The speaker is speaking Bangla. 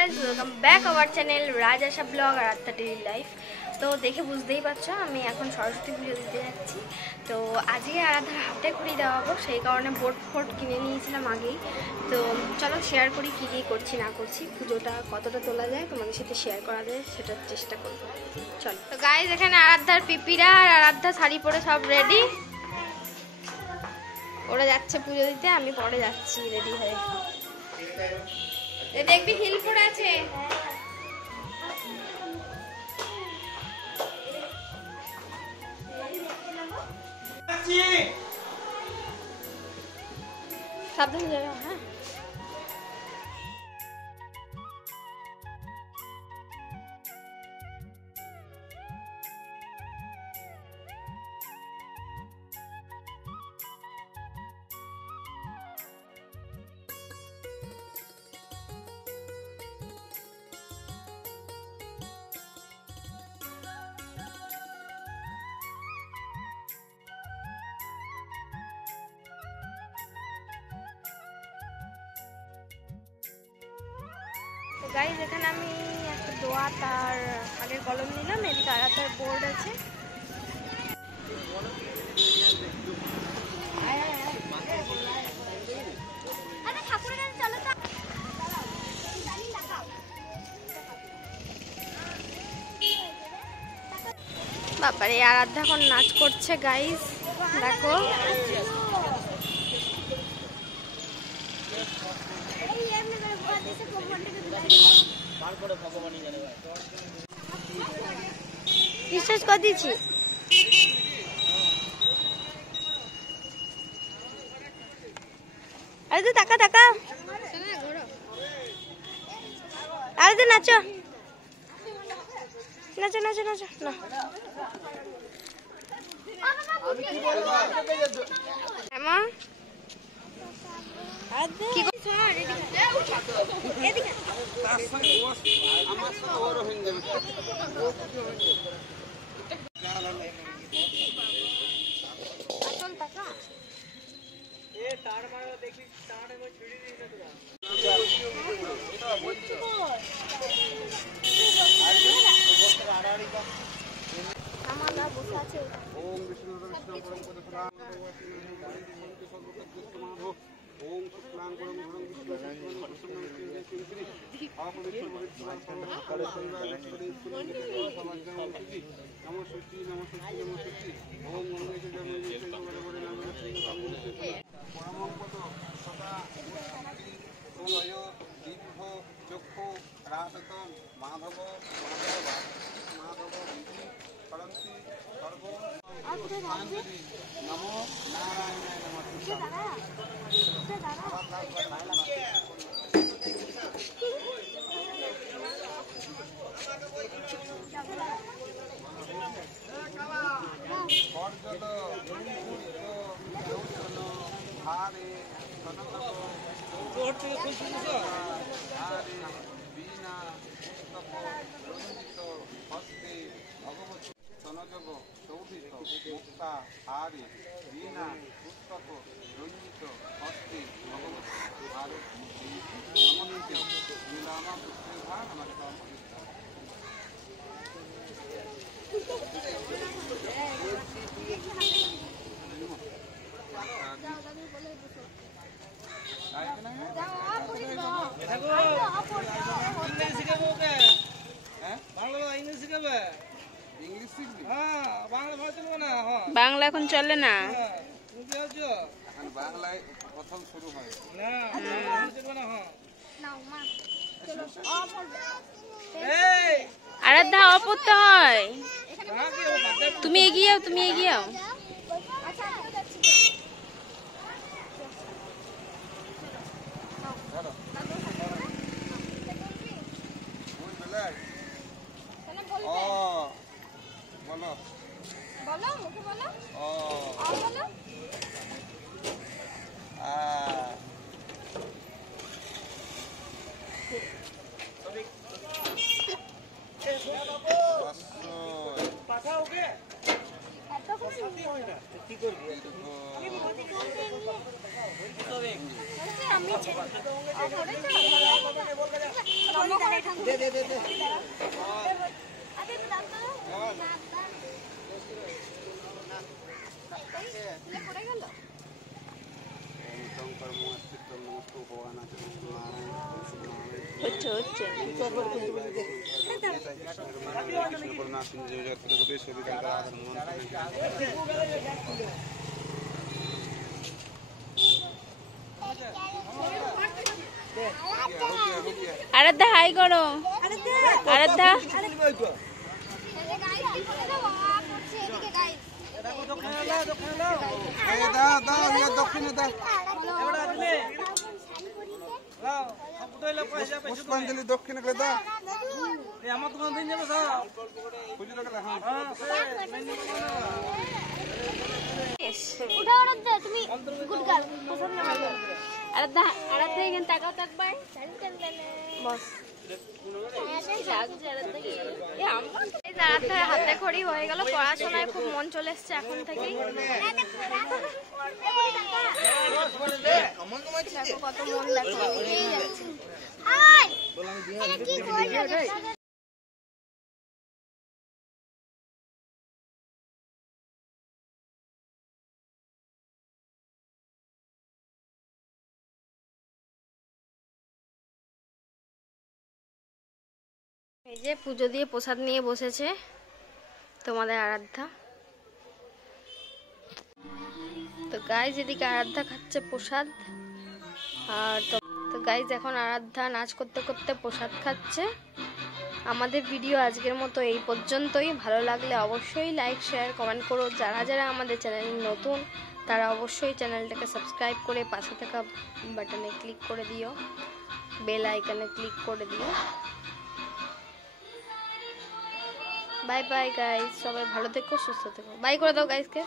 Guys, welcome back our channel Raj Asha blog আর আত্মা ডেইলি লাইফ। তো দেখে বুঝতেই পারছো আমি এখন সরস্বতী পুজো দিতে যাচ্ছি। তো আজকে আরাধার হাতে খড়ি দেওয়াবো, সেই কারণে বোর্ড ফোর্ড কিনে নিয়েছিলাম আগেই। তো চলো শেয়ার করি কী কী করছি না করছি, পুজোটা কতটা তোলা যায় তোমাদের সাথে শেয়ার করা যায় সেটার চেষ্টা করবো। চলো। তো গাইস, এখানে আরাধার পিপিরা আর আরাধা শাড়ি পরে সব রেডি, ওরা যাচ্ছে পুজো দিতে, আমি পরে যাচ্ছি রেডি হয়ে। দেখবি হিল পরে আছে। সাবধানে যাবে। হ্যাঁ, গাইজ এখানে আমি একটা দোয়াত আর আগের কলম নিলাম, এদিকে আরাধার বোর্ড আছে। বাবারে, আরাধ্যা এখন নাচ করছে গাইজ, দেখো। বিশ্বাস করে দিচ্ছি। আরে তো টাকা টাকা, আরে তো নাচো নাচো নাচো নাচো না। এমন কি বাংলা এখন চলে না, আরাধ্যা অপরতে হয়। তুমি এগিয়ে যাও, তুমি এগিয়ে যাও। আমি দে দে দে দে আরাধ্যা হাই করো। আরাধ্যা পুষ্পাঞ্জলি দক্ষিণে গেলে দা আমার তোমার দিন যাবে সব বুঝি রাখলে হ্যাঁ উঠাও আরাধ্যা, তুমি গুড গার্ল। আরাধ্যা আরাধ্যা এখানে তাকাও তো একবার। বস আরাধ্যার হাতে খড়ি হয়ে গেল, পড়াশোনায় খুব মন চলে এসছে এখন থেকেই। দেখো কত মন, দেখো এই যে পুজো দিয়ে প্রসাদ নিয়ে বসেছে তোমাদের আরাধ্যা। তো গাইজ এদিকে আরাধ্যা খাচ্ছে প্রসাদ, আর তো গাইজ এখন আরাধ্যা নাচ করতে করতে প্রসাদ খাচ্ছে। আমাদের ভিডিও আজকের মতো এই পর্যন্তই। ভালো লাগলে অবশ্যই লাইক শেয়ার কমেন্ট করো। যারা যারা আমাদের চ্যানেল নতুন তারা অবশ্যই চ্যানেলটাকে সাবস্ক্রাইব করে পাশে থাকা বাটনে ক্লিক করে দিও, বেল আইকনে ক্লিক করে দিও। বাই বাই গাইস, সবাই ভালো থেকো, সুস্থ থেকো। বাই করে দাও গাইসকে।